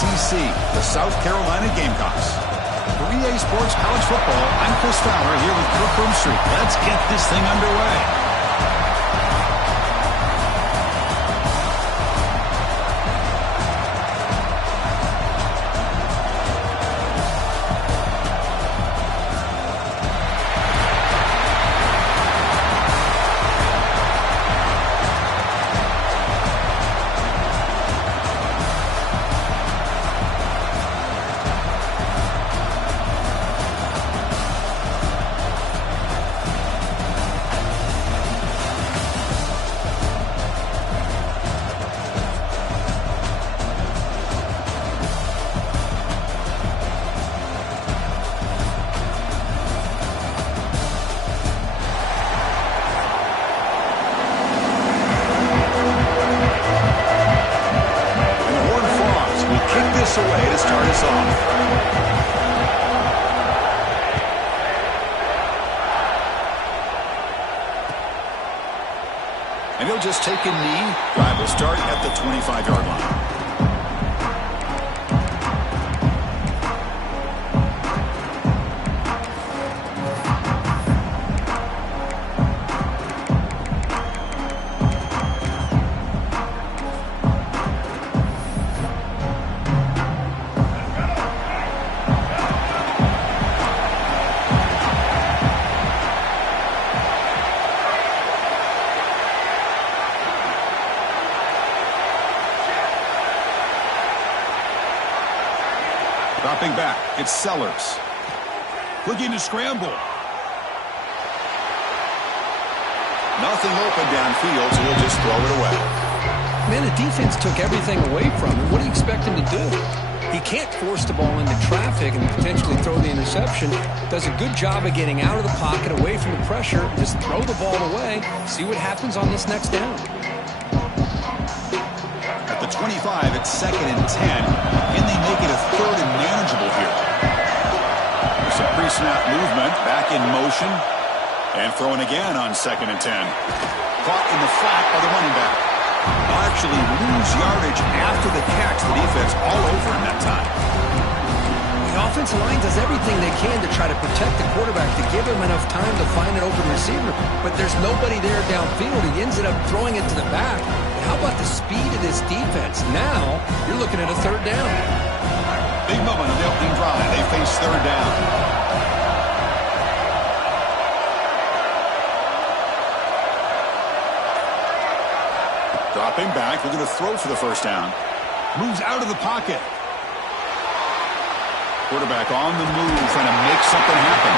SEC, the South Carolina Gamecocks. For EA Sports College Football, I'm Chris Fowler here with Kirk Broomstreet. Let's get this thing underway. Away to start us off. And he'll just take a knee. Drive will start at the 25-yard line. Dropping back, it's Sellers. Looking to scramble. Nothing open downfield, so he'll just throw it away. Man, the defense took everything away from him. What do you expect him to do? He can't force the ball into traffic and potentially throw the interception. Does a good job of getting out of the pocket, away from the pressure. Just throw the ball away. See what happens on this next down. At the 25, it's 2nd and 10. Can they make it a 3rd and manageable here? There's some pre-snap movement, back in motion, and throwing again on 2nd and 10. Caught in the flat by the running back. They'll actually lose yardage after the catch. The defense all over him that time. The offensive line does everything they can to try to protect the quarterback, to give him enough time to find an open receiver, but there's nobody there downfield. He ends up throwing it to the back. How about the speed of this defense? Now, you're looking at a 3rd down. Big moment on the opening drive. They face 3rd down. Dropping back. We're going to throw for the 1st down. Moves out of the pocket. Quarterback on the move, trying to make something happen.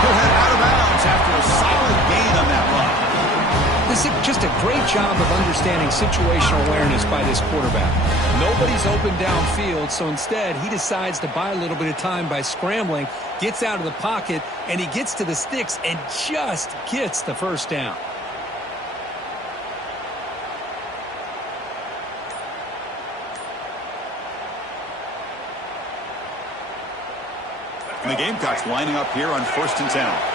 He'll head out of bounds after a solid gain on that run. This is just a great job of understanding situational awareness by this quarterback. Nobody's open downfield, so instead he decides to buy a little bit of time by scrambling, gets out of the pocket, and he gets to the sticks and just gets the 1st down. And the Gamecocks lining up here on 1st and 10.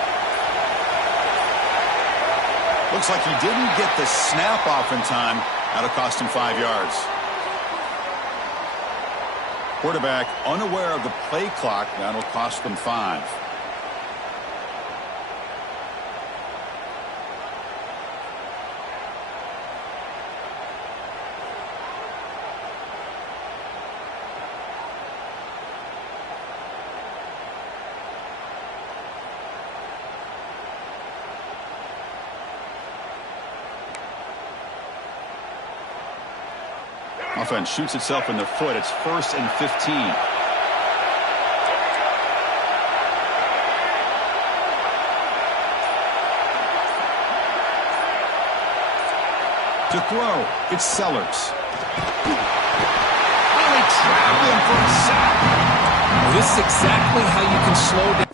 Looks like he didn't get the snap off in time. That'll cost him 5 yards. Quarterback unaware of the play clock. That'll cost them 5. Offense shoots itself in the foot. It's 1st and 15. To throw, it's Sellers. Really trapped him for a sack. This is exactly how you can slow down.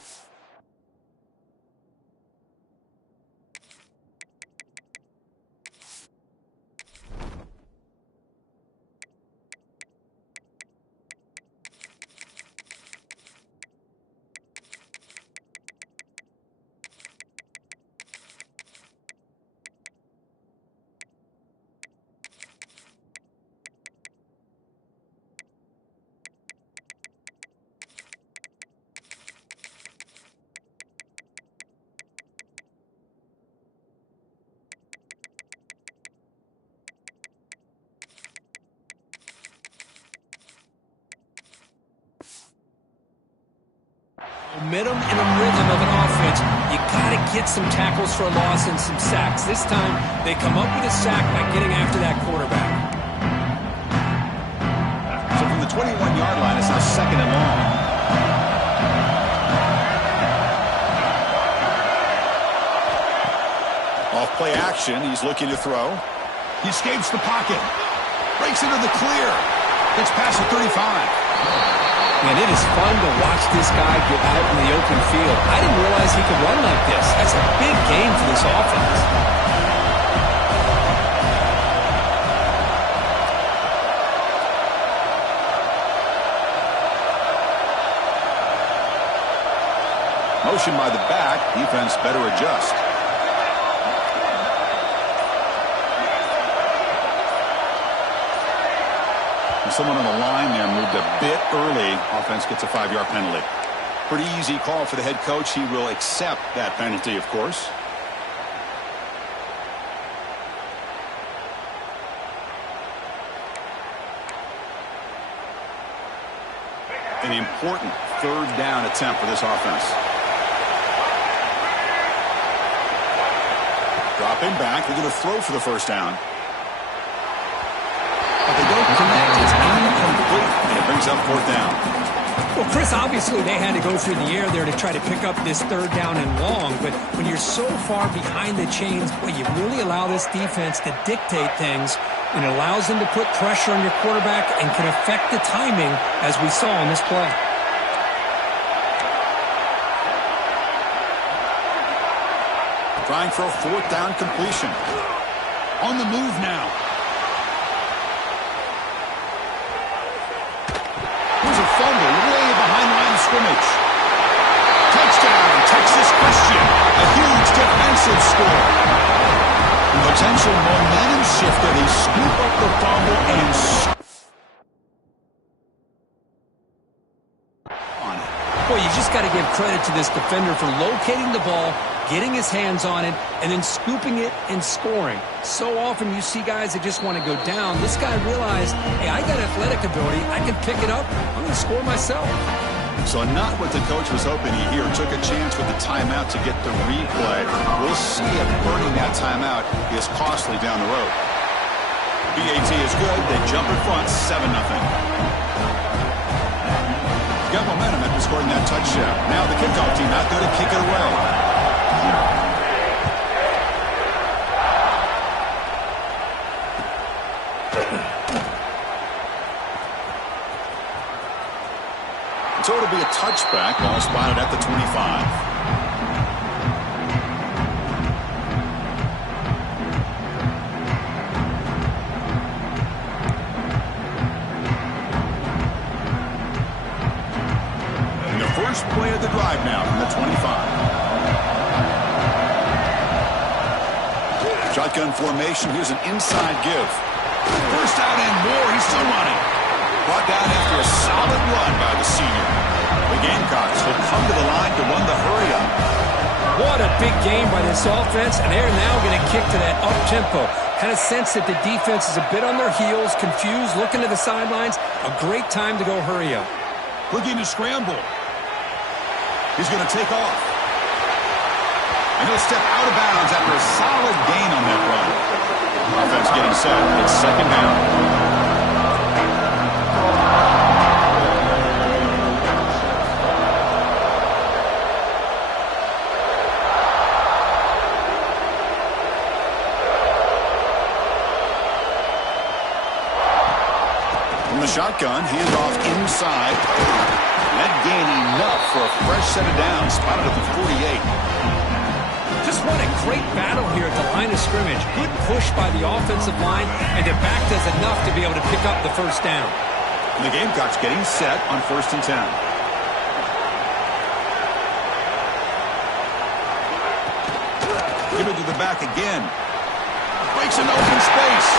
momentum and a rhythm of an offense, you got to get some tackles for a loss and some sacks. This time, they come up with a sack by getting after that quarterback. So from the 21-yard line, it's now 2nd and long. Off play action, he's looking to throw. He escapes the pocket. Breaks into the clear. Gets past the 35. Man, it is fun to watch this guy get out in the open field. I didn't realize he could run like this. That's a big game for this offense. Motion by the back. Defense better adjust. Someone on the line there moved a bit early. Offense gets a 5-yard penalty. Pretty easy call for the head coach. He will accept that penalty, of course. An important 3rd down attempt for this offense. Dropping back. They're going to throw for the 1st down. But they don't connect. It's incomplete. And it brings up 4th down. Well, Chris, obviously they had to go through the air there to try to pick up this 3rd down and long. But when you're so far behind the chains, boy, you really allow this defense to dictate things. And it allows them to put pressure on your quarterback and can affect the timing, as we saw on this play. Trying for a 4th down completion. On the move now. Fumble way behind the line of scrimmage. Touchdown, Texas Christian. A huge defensive score. Potential momentum shifter. They scoop up the fumble and boy, you just got to give credit to this defender for locating the ball, getting his hands on it, and then scooping it and scoring. So often you see guys that just want to go down. This guy realized, hey, I got athletic ability. I can pick it up. I'm going to score myself. So not what the coach was hoping he here. Took a chance with the timeout to get the replay. We'll see if burning that timeout is costly down the road. BAT is good. They jump in front, 7-0. Got momentum after scoring that touchdown. Now the kickoff team out there to kick it away. So it'll be a touchback. Ball spotted at the 25. First play of the drive now from the 25. Shotgun formation. Here's an inside give. First down and more. He's still running. Brought down after a solid run by the senior. The Gamecocks will come to the line to run the hurry-up. What a big game by this offense, and they're now going to kick to that up-tempo. Kind of sense that the defense is a bit on their heels, confused, looking to the sidelines. A great time to go hurry up. Looking to scramble. He's going to take off. And he'll step out of bounds after a solid gain on that run. Offense getting set. It's 2nd down. From the shotgun, hand off inside. That gain enough for a fresh set of downs, spotted at the 48. Just what a great battle here at the line of scrimmage. Good push by the offensive line, and the back does enough to be able to pick up the 1st down. And the Gamecocks getting set on 1st and 10. Give it to the back again. Breaks an open space.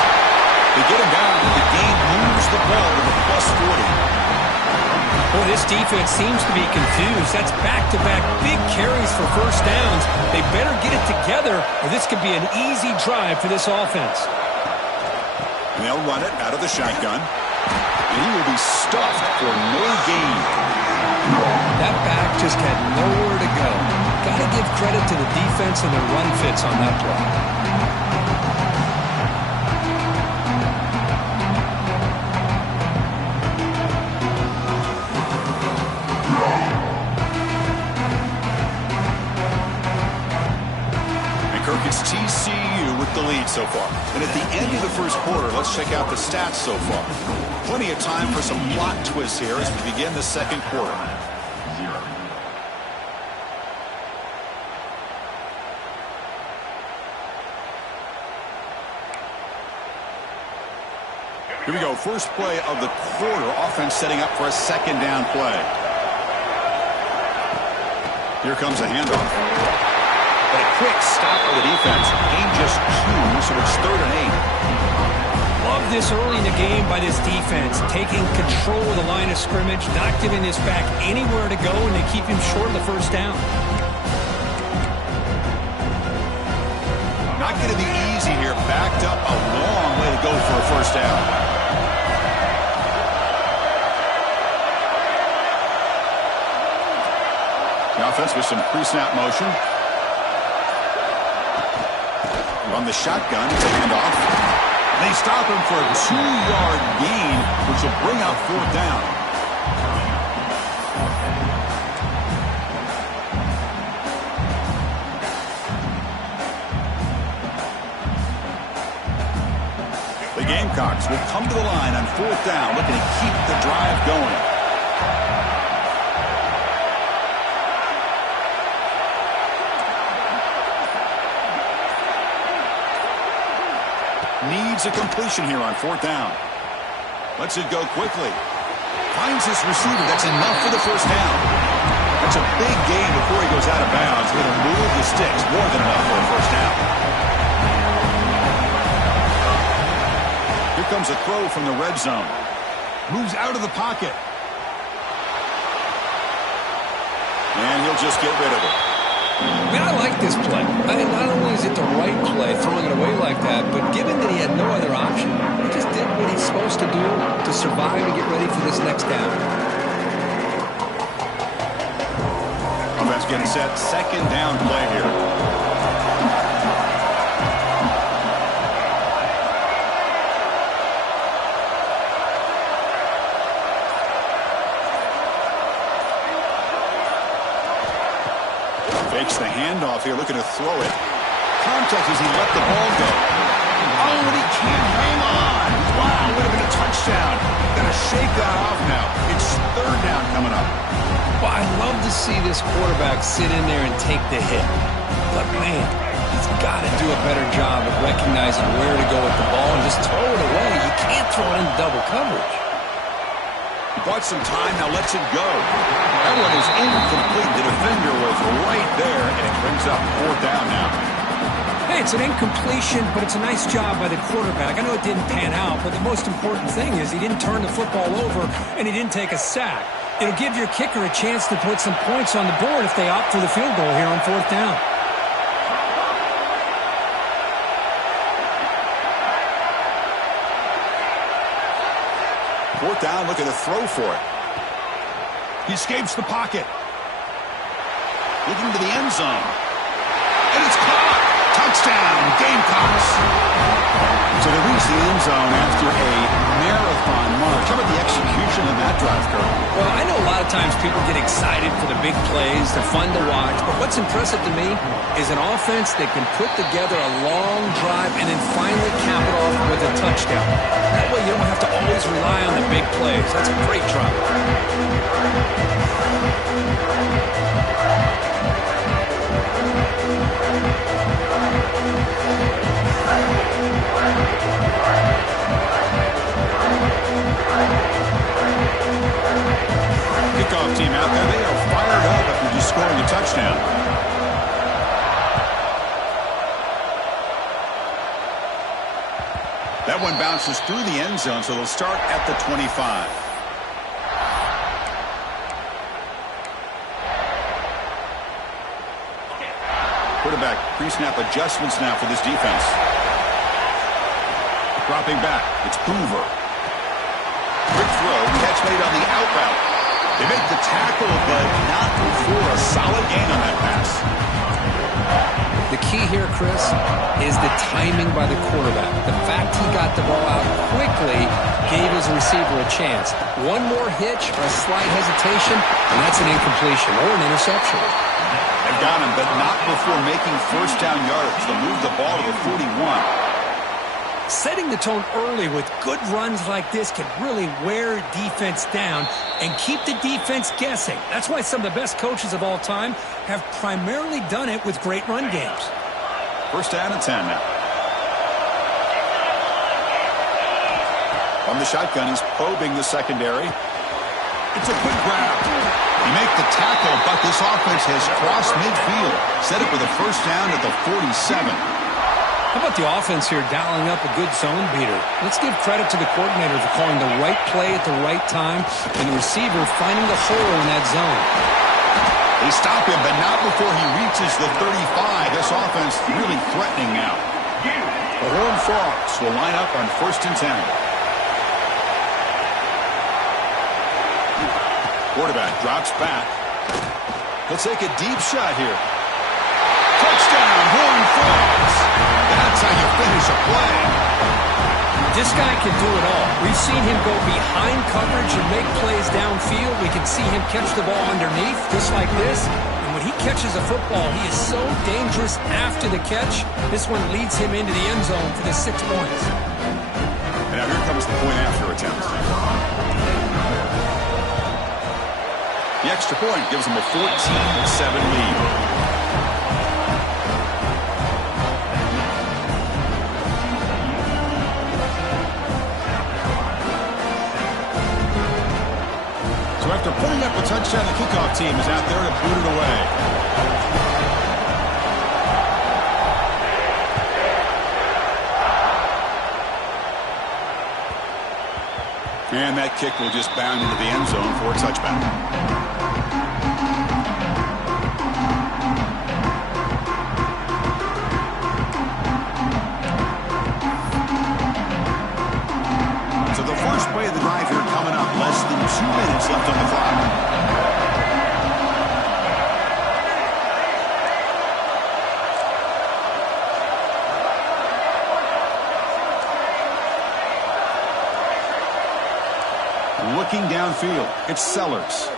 They get him down, and the game moves the ball to the +40. Boy, this defense seems to be confused. That's back-to-back big carries for 1st downs. They better get it together, or this could be an easy drive for this offense. And they'll run it out of the shotgun. And he will be stuffed for no gain. That back just had nowhere to go. Got to give credit to the defense and their run fits on that play. It's TCU with the lead so far. And at the end of the first quarter, let's check out the stats so far. Plenty of time for some plot twists here as we begin the second quarter. Here we go. First play of the quarter. Offense setting up for a second down play. Here comes a handoff. But a quick stop of the defense. Gain just 2, so it's 3rd and 8. Love this early in the game by this defense. Taking control of the line of scrimmage, not giving this back anywhere to go, and they keep him short of the first down. Not going to be easy here. Backed up a long way to go for a first down. The offense with some pre-snap motion. On the shotgun, it's a handoff. They stop him for a 2-yard gain, which will bring out 4th down. The Gamecocks will come to the line on 4th down, looking to keep the drive going. Needs a completion here on 4th down. Lets it go quickly. Finds his receiver. That's enough for the first down. That's a big gain before he goes out of bounds. Going to move the sticks. More than enough for a first down. Here comes a throw from the red zone. Moves out of the pocket. And he'll just get rid of it. Man, I like this play. Not only is it the right play, throwing it away like that, but given that he had no other option, he just did what he's supposed to do to survive and get ready for this next down. Offense getting set. Second down play here. Fakes the handoff here, looking to throw it. Contact as he let the ball go. Oh, and he can't hang on. Wow, would have been a touchdown. Got to shake that off now. It's 3rd down coming up. Well, I love to see this quarterback sit in there and take the hit. But, man, he's got to do a better job of recognizing where to go with the ball and just throw it away. You can't throw it into double coverage. Bought some time, now lets it go. That one is incomplete. The defender was right there, and it brings up 4th down now. Hey, it's an incompletion, but it's a nice job by the quarterback. I know it didn't pan out, but the most important thing is he didn't turn the football over, and he didn't take a sack. It'll give your kicker a chance to put some points on the board if they opt for the field goal here on 4th down. Fourth down, looking to throw for it. He escapes the pocket. Looking to the end zone. And it's caught. Touchdown, Gamecocks. So they reach the end zone after a marathon march. How about the execution of that drive, Kurt? Well, I know a lot of times people get excited for the big plays. They're fun to watch. But what's impressive to me is an offense that can put together a long drive and then finally cap it off with a touchdown. That way you don't have to always rely on the big plays. That's a great drive. Kickoff team out there. They are fired up after just scoring a touchdown. That one bounces through the end zone, so they'll start at the 25. Quarterback pre-snap adjustments now for this defense. Dropping back, it's Hoover. Quick throw, catch made on the out route. They make the tackle, but not before a solid gain on that pass. The key here, Chris, is the timing by the quarterback. The fact he got the ball out quickly gave his receiver a chance. One more hitch or a slight hesitation, and that's an incompletion or an interception. They've got him, but not before making first down yardage. They'll move the ball to the 41. Setting the tone early with good runs like this can really wear defense down and keep the defense guessing. That's why some of the best coaches of all time have primarily done it with great run games. First down and 10 now. From the shotgun, he's probing the secondary. It's a quick grab. He makes the tackle, but this offense has crossed midfield. Set up with a first down at the 47. How about the offense here dialing up a good zone beater? Let's give credit to the coordinator for calling the right play at the right time and the receiver finding the hole in that zone. They stop him, but not before he reaches the 35. This offense really threatening now. The Horned Frogs will line up on first and 10. Quarterback drops back. He'll take a deep shot here. Touchdown, Horned Frogs. That's how you finish a play. This guy can do it all. We've seen him go behind coverage and make plays downfield. We can see him catch the ball underneath, just like this. And when he catches a football, he is so dangerous after the catch. This one leads him into the end zone for the 6 points. And now here comes the point after attempt. The extra point gives him a 14-7 lead. After putting up a touchdown, the kickoff team is out there to boot it away. And that kick will just bound into the end zone for a touchback. So the first play of the drive here coming up. Less than 2 minutes left on the clock. Looking downfield, it's Sellers.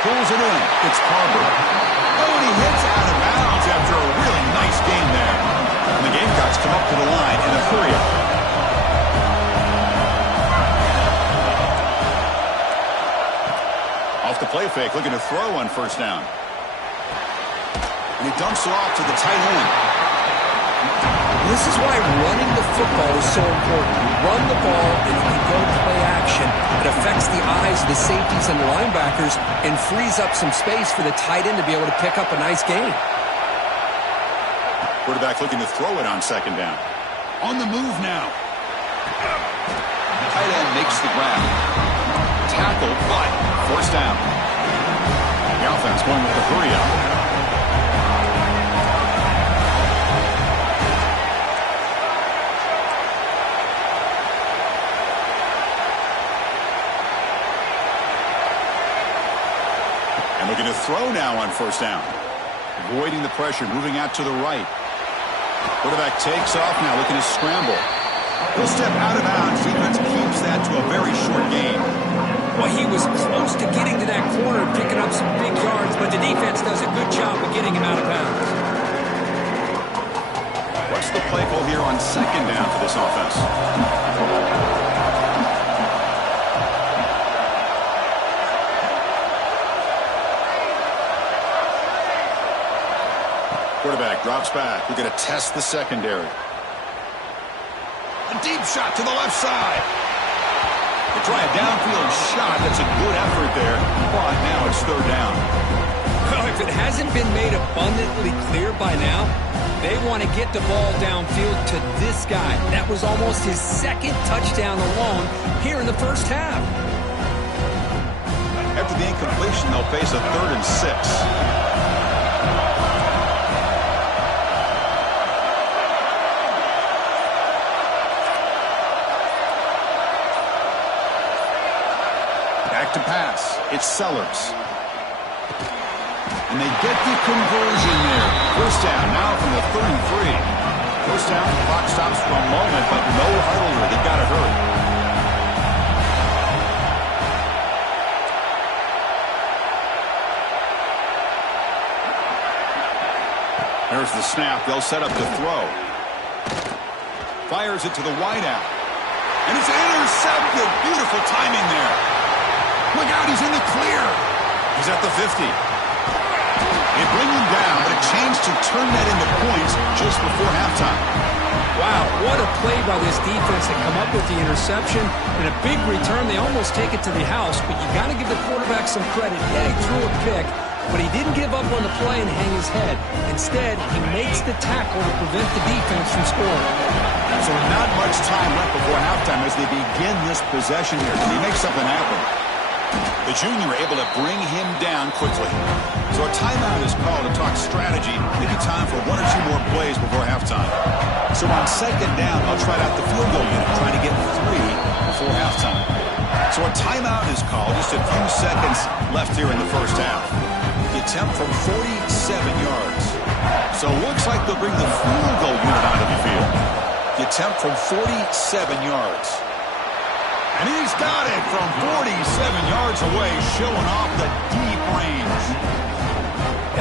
Pulls it in, it's Carver. Oh, and he hits out of bounds after a really nice game there. And the Gamecocks come up to the line in a hurry-up. Off the play fake, looking to throw on first down. And he dumps it off to the tight end. This is why running the football is so important. You run the ball and you can go play action. It affects the eyes of the safeties and the linebackers and frees up some space for the tight end to be able to pick up a nice gain. Quarterback looking to throw it on second down. On the move now. Tight end makes the grab. Tackle, but forced down. The offense going with the hurry-up. And looking to throw now on first down. Avoiding the pressure, moving out to the right. Quarterback takes off now, looking to scramble. He'll step out of bounds. Defense keeps that to a very short gain. Well, he was close to getting to that corner, picking up some big yards, but the defense does a good job of getting him out of bounds. What's the play call here on second down for this offense? Quarterback drops back. We're going to test the secondary. A deep shot to the left side. They try a downfield shot. That's a good effort there. But now it's third down. Well, if it hasn't been made abundantly clear by now, they want to get the ball downfield to this guy. That was almost his second touchdown alone here in the first half. After the incompletion, they'll face a 3rd and 6. back to pass. It's Sellers. And they get the conversion there. First down now from the 33. First down, the clock stops for a moment, but no huddle here. They've got to hurry. There's the snap. They'll set up to throw. Fires it to the wideout. And it's intercepted. Beautiful timing there. Look out, he's in the clear. He's at the 50. They bring him down, but a chance to turn that into points just before halftime. Wow, what a play by this defense to come up with the interception and a big return. They almost take it to the house, but you got to give the quarterback some credit. Yeah, he threw a pick, but he didn't give up on the play and hang his head. Instead, he makes the tackle to prevent the defense from scoring. So not much time left before halftime as they begin this possession here. Can he make something happen? The junior able to bring him down quickly. So a timeout is called to talk strategy. Maybe time for one or two more plays before halftime. So on second down, I'll try out the field goal unit, trying to get 3 before halftime. So a timeout is called. Just a few seconds left here in the first half. The attempt from 47 yards. So it looks like they'll bring the field goal unit onto the field. The attempt from 47 yards. And he's got it from 47 yards away, showing off the deep range.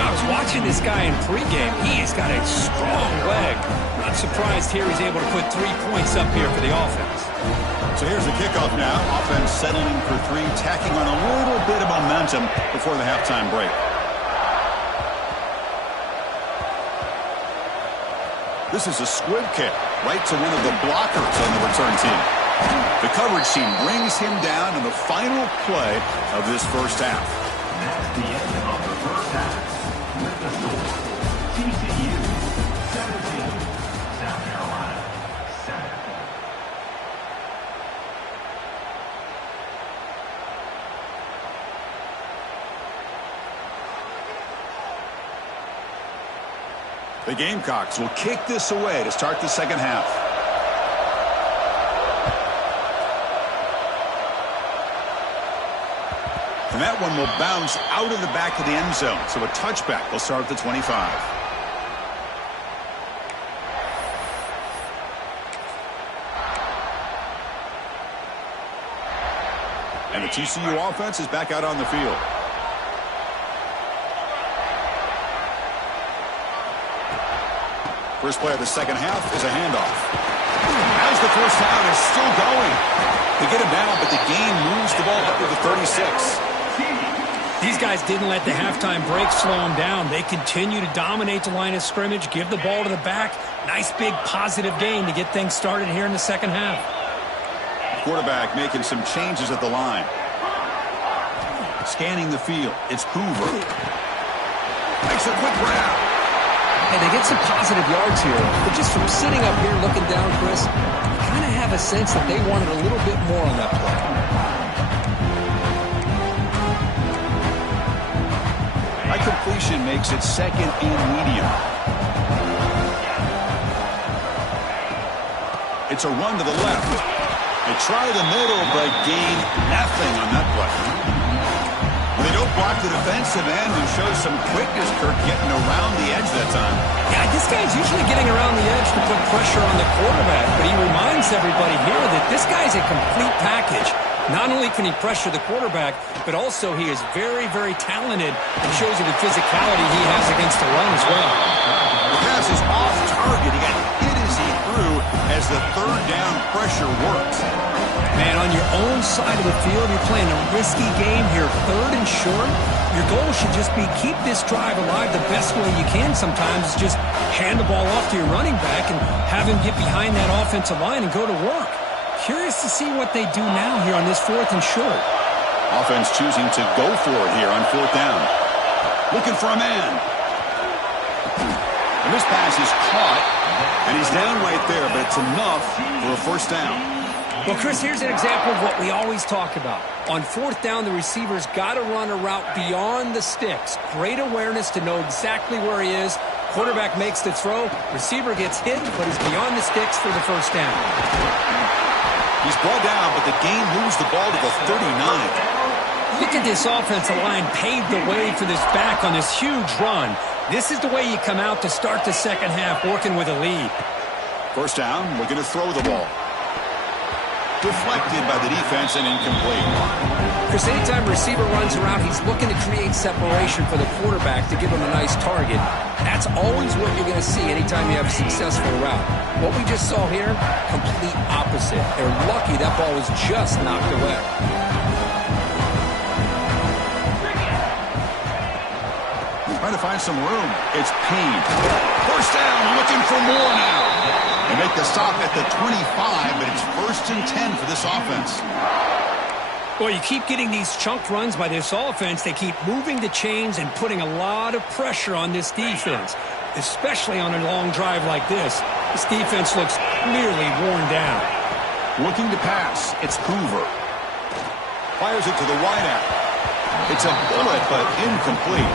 I was watching this guy in pregame. He has got a strong leg. Not surprised here he's able to put 3 points up here for the offense. So here's the kickoff now. Offense settling for 3, tacking on a little bit of momentum before the halftime break. This is a squib kick right to one of the blockers on the return team. The coverage team brings him down in the final play of this first half. That's the end of the first half. With the score, TCU 17, South Carolina 7. The Gamecocks will kick this away to start the second half. And that one will bounce out of the back of the end zone. So a touchback will start at the 25. And the TCU offense is back out on the field. First play of the second half is a handoff. As the first down is still going. They get him down, but the game moves the ball up to the 36. These guys didn't let the halftime break slow them down. They continue to dominate the line of scrimmage, give the ball to the back. Nice big positive gain to get things started here in the second half. Quarterback making some changes at the line. Scanning the field. It's Hoover. Makes a quick grab. And they get some positive yards here. But just from sitting up here looking down, Chris, you kind of have a sense that they wanted a little bit more on that play. High completion makes it second and medium. It's a run to the left. They try the middle, but gain nothing on that play. They don't block the defensive end and show some quickness, Kirk, getting around the edge that time. Yeah, this guy's usually getting around the edge to put pressure on the quarterback, but he reminds everybody here that this guy's a complete package. Not only can he pressure the quarterback, but also he is very, very talented and shows you the physicality he has against the run as well. The pass is off target. He got hit as he threw as the third down pressure works. Man, on your own side of the field, you're playing a risky game here, 3rd and short. Your goal should just be keep this drive alive the best way you can sometimes. Is just hand the ball off to your running back and have him get behind that offensive line and go to work. Curious to see what they do now here on this 4th and short. Offense choosing to go for it here on 4th down. Looking for a man. And this pass is caught, and he's down right there, but it's enough for a first down. Well, Chris, here's an example of what we always talk about. On 4th down, the receiver's got to run a route beyond the sticks. Great awareness to know exactly where he is. Quarterback makes the throw. Receiver gets hit, but is beyond the sticks for the first down. He's brought down, but the game moves the ball to the 39. Look at this offensive line paved the way for this back on this huge run. This is the way you come out to start the second half, working with a lead. First down, looking to throw the ball. Deflected by the defense and incomplete. Chris, anytime a receiver runs around, he's looking to create separation for the quarterback to give him a nice target. That's always what you're going to see anytime you have a successful route. What we just saw here, complete opposite. They're lucky that ball was just knocked away. Trying to find some room. It's Payne. First down, looking for more now. They make the stop at the 25, but it's 1st and 10 for this offense. Well, you keep getting these chunked runs by this offense. They keep moving the chains and putting a lot of pressure on this defense, especially on a long drive like this. This defense looks clearly worn down. Looking to pass. It's Hoover. Fires it to the wideout. It's a bullet, but incomplete.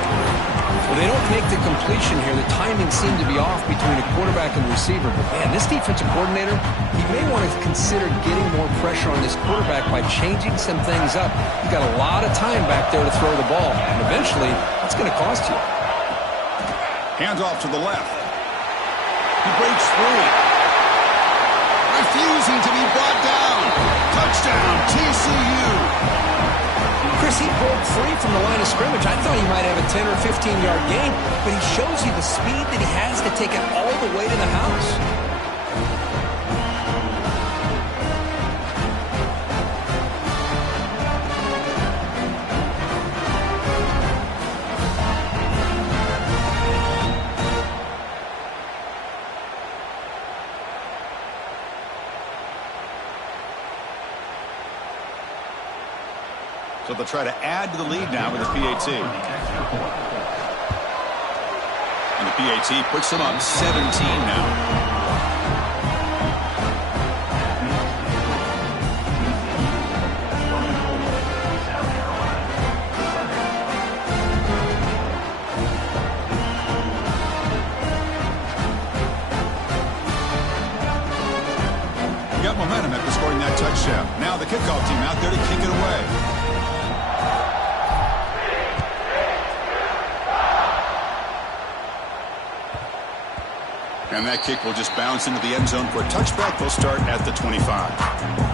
Well, they don't make the completion here. The timing seemed to be off between a quarterback and receiver. But, man, this defensive coordinator, he may want to consider getting more pressure on this quarterback by changing some things up. You've got a lot of time back there to throw the ball, and eventually it's going to cost you. Hands off to the left. He breaks free. Refusing to be brought down. Touchdown, TCU. Chris, he broke free from the line of scrimmage. I thought he might have a 10 or 15-yard gain, but he shows you the speed that he has to take it all the way to the house. So they'll try to add to the lead now with the PAT. And the PAT puts them up 17 now. We got momentum after scoring that touchdown. Now the kickoff team out there to kick it away. And that kick will just bounce into the end zone for a touchback. They'll start at the 25.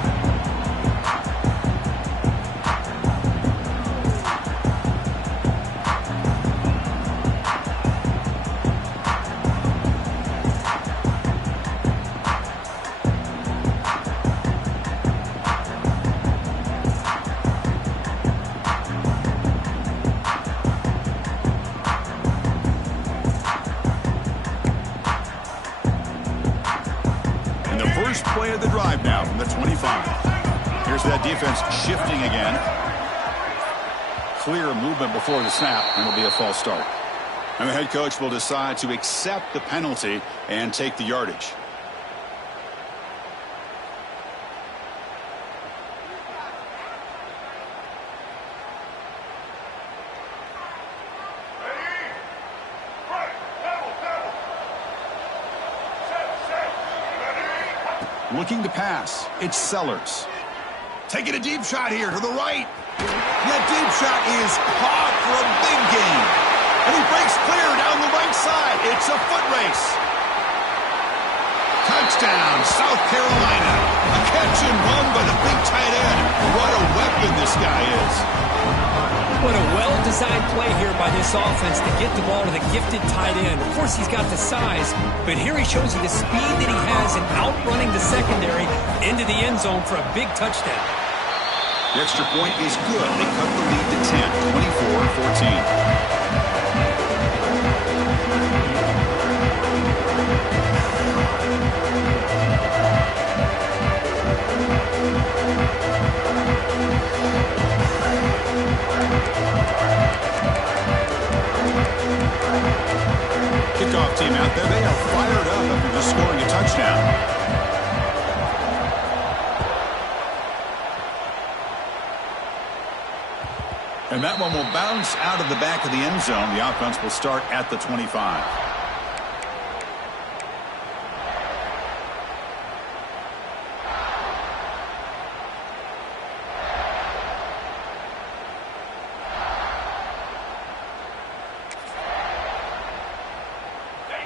First play of the drive now from the 25. Here's that defense shifting again. Clear movement before the snap, and it'll be a false start. And the head coach will decide to accept the penalty and take the yardage. Looking to pass. It's Sellers. Taking a deep shot here to the right. That deep shot is caught for a big gain. And he breaks clear down the right side. It's a foot race. Touchdown, South Carolina. A catch and run by the big tight end. What a weapon this guy is. What a well-designed play here by this offense to get the ball to the gifted tight end. Of course, he's got the size, but here he shows you the speed that he has in outrunning the secondary into the end zone for a big touchdown. The extra point is good. They cut the lead to 10, 24-14. Kickoff team out there. They are fired up after just scoring a touchdown. And that one will bounce out of the back of the end zone. The offense will start at the 25.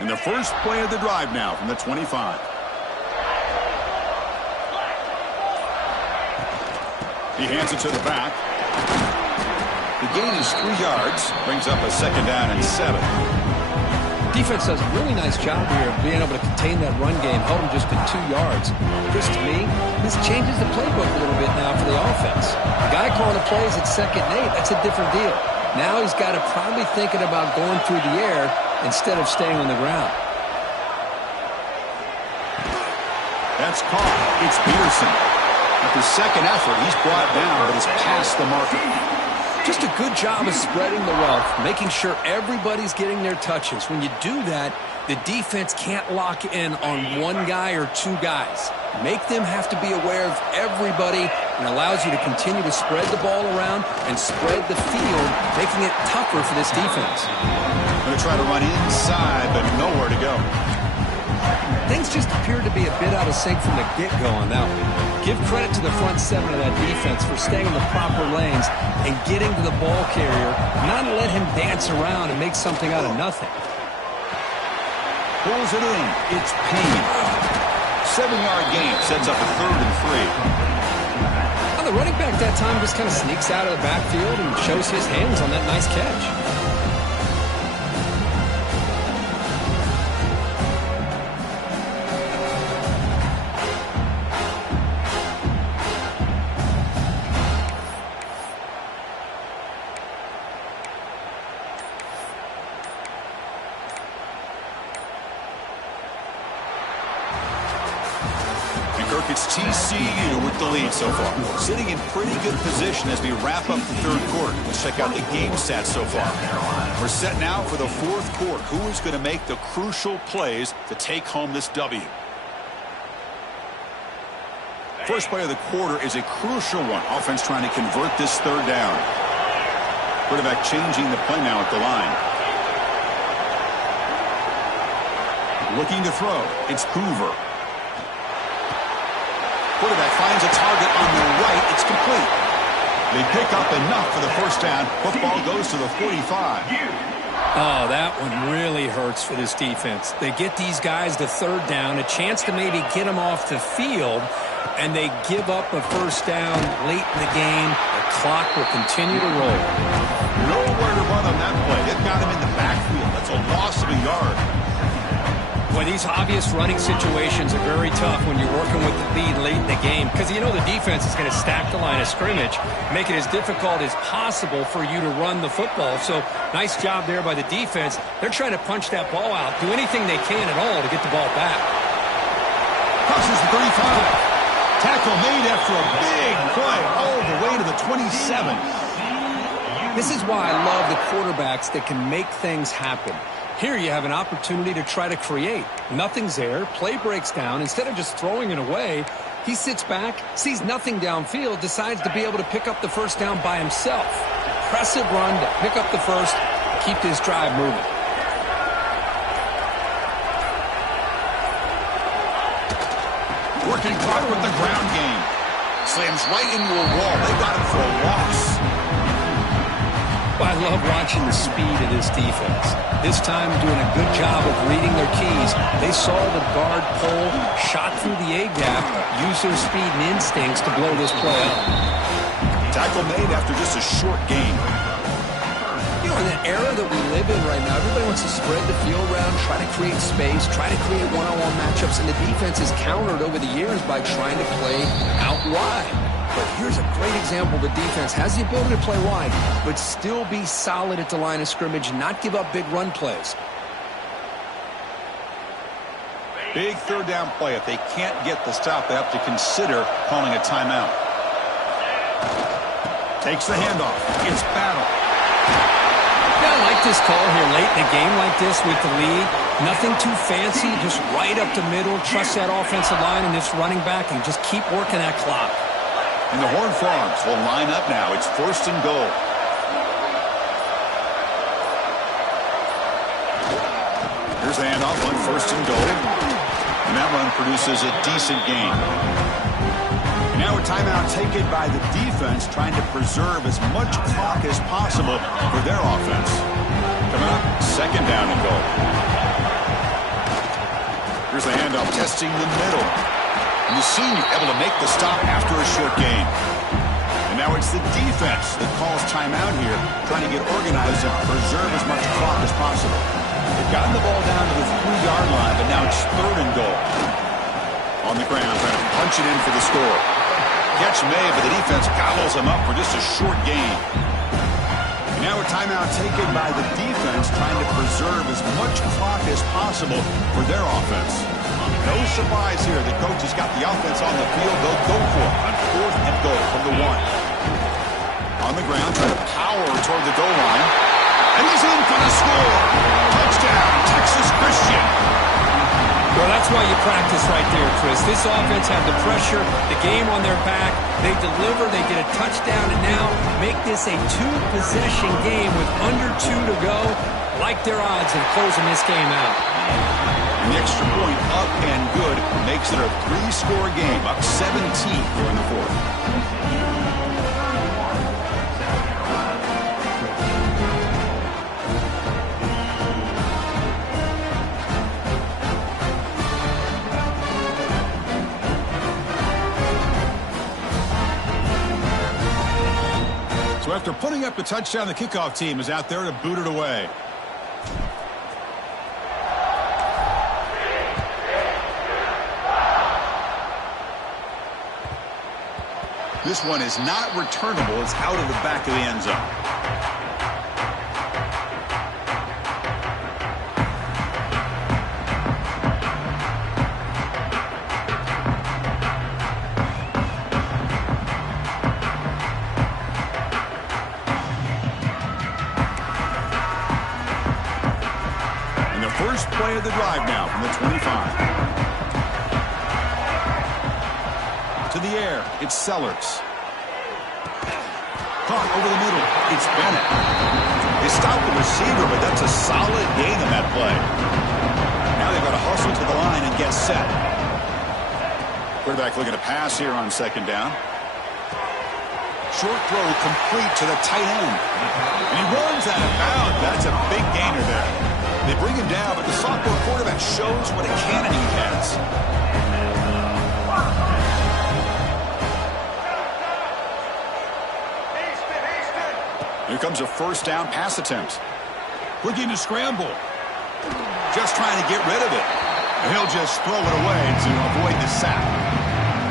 And the first play of the drive now from the 25. He hands it to the back. The gain is 3 yards. Brings up a 2nd down and 7. Defense does a really nice job here of being able to contain that run game, held him just at 2 yards. Chris, to me, this changes the playbook a little bit now for the offense. The guy calling the plays at 2nd and 8, that's a different deal. Now he's got to probably thinking about going through the air instead of staying on the ground. That's caught. It's Peterson. After second effort, he's brought down, but he's past the marker. Just a good job of spreading the wealth, making sure everybody's getting their touches. When you do that, the defense can't lock in on one guy or 2 guys. Make them have to be aware of everybody, and allows you to continue to spread the ball around and spread the field, making it tougher for this defense. Going to try to run inside, but nowhere to go. Things just appeared to be a bit out of sync from the get-go on that one. Give credit to the front 7 of that defense for staying in the proper lanes and getting to the ball carrier, not let him dance around and make something out of nothing. Pulls it in. It's Payne. 7-yard gain sets up a 3rd and 3. Well, the running back that time just kind of sneaks out of the backfield and shows his hands on that nice catch. It's TCU with the lead so far. Sitting in pretty good position as we wrap up the 3rd quarter. Let's check out the game stats so far. We're set now for the 4th quarter. Who is going to make the crucial plays to take home this W? First play of the quarter is a crucial one. Offense trying to convert this 3rd down. Quarterback changing the play now at the line. Looking to throw. It's Hoover. Quarterback finds a target on the right. It's complete. They pick up enough for the 1st down. Football goes to the 45. Oh, that one really hurts for this defense. They get these guys the 3rd down, a chance to maybe get them off the field, and they give up a 1st down late in the game. The clock will continue to roll. Nowhere to run on that play. It got him in the backfield. That's a loss of a yard. Boy, these obvious running situations are very tough when you're working with the lead late in the game, because you know the defense is going to stack the line of scrimmage, make it as difficult as possible for you to run the football. So nice job there by the defense. They're trying to punch that ball out, do anything they can at all to get the ball back. Crosses the 35. Tackle made after a big play all the way to the 27. This is why I love the quarterbacks that can make things happen. Here you have an opportunity to try to create. Nothing's there. Play breaks down. Instead of just throwing it away, he sits back, sees nothing downfield, decides to be able to pick up the 1st down by himself. Impressive run to pick up the 1st, keep this drive moving. Working clock with the ground game. Slams right into a wall. They got him for a loss. I love watching the speed of this defense. This time doing a good job of reading their keys. They saw the guard pull, shot through the A-gap, used their speed and instincts to blow this play up. Tackle made after just a short gain. You know, in the era that we live in right now, everybody wants to spread the field around, try to create space, try to create one-on-one matchups, and the defense is countered over the years by trying to play out wide. But here's a great example. The defense has the ability to play wide, but still be solid at the line of scrimmage and not give up big run plays. Big 3rd down play. If they can't get the stop, they have to consider calling a timeout. Takes the handoff. It's battle. Yeah, I like this call here late in a game like this with the lead. Nothing too fancy, just right up the middle. Trust that offensive line and this running back and just keep working that clock. And the Horned Frogs will line up now. It's 1st and goal. Here's the handoff on 1st and goal. And that run produces a decent gain. And now a timeout taken by the defense, trying to preserve as much clock as possible for their offense. Coming up, 2nd down and goal. Here's the handoff, testing the middle. And the senior able to make the stop after a short gain. And now it's the defense that calls timeout here, trying to get organized and preserve as much clock as possible. They've gotten the ball down to the 3-yard line, but now it's 3rd and goal. On the ground, trying to punch it in for the score. Catch made, but the defense gobbles him up for just a short gain. And now a timeout taken by the defense, trying to preserve as much clock as possible for their offense. No surprise here. The coach has got the offense on the field. They'll go for it on 4th and goal from the 1. On the ground, trying to power toward the goal line. And he's in for the score. Touchdown, Texas Christian. Well, that's why you practice right there, Chris. This offense had the pressure, the game on their back. They deliver, they get a touchdown, and now make this a 2-possession game with under 2 to go. Like their odds in closing this game out. And the extra point up and good makes it a 3-score game, up 17 here in the 4th. So after putting up the touchdown, the kickoff team is out there to boot it away. This one is not returnable. It's out of the back of the end zone. And the first play of the drive now from the 25. To the air, it's Sellers. Caught over the middle, it's Bennett. They stopped the receiver, but that's a solid gain on that play. Now they've got to hustle to the line and get set. Quarterback looking to pass here on 2nd down. Short throw complete to the tight end. And he runs out of bounds. That's a big gainer there. They bring him down, but the sophomore quarterback shows what a cannon he has. Here comes a 1st down pass attempt. Looking to scramble. Just trying to get rid of it. And he'll just throw it away to avoid the sack.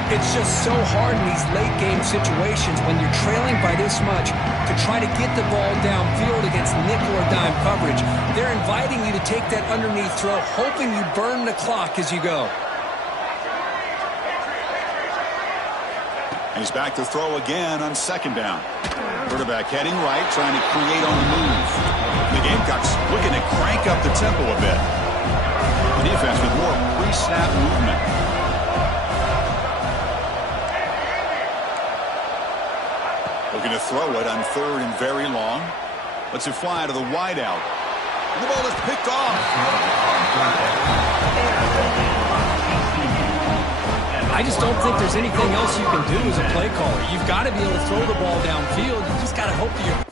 It's just so hard in these late-game situations when you're trailing by this much to try to get the ball downfield against nickel or dime coverage. They're inviting you to take that underneath throw, hoping you burn the clock as you go. And he's back to throw again on 2nd down. Quarterback heading right, trying to create on the move. The Gamecocks looking to crank up the tempo a bit. The defense with more pre-snap movement. Looking to throw it on 3rd and very long. Lets it fly to the wideout. And the ball is picked off. I just don't think there's anything else you can do as a play caller. You've got to be able to throw the ball downfield. You just got to hope that you're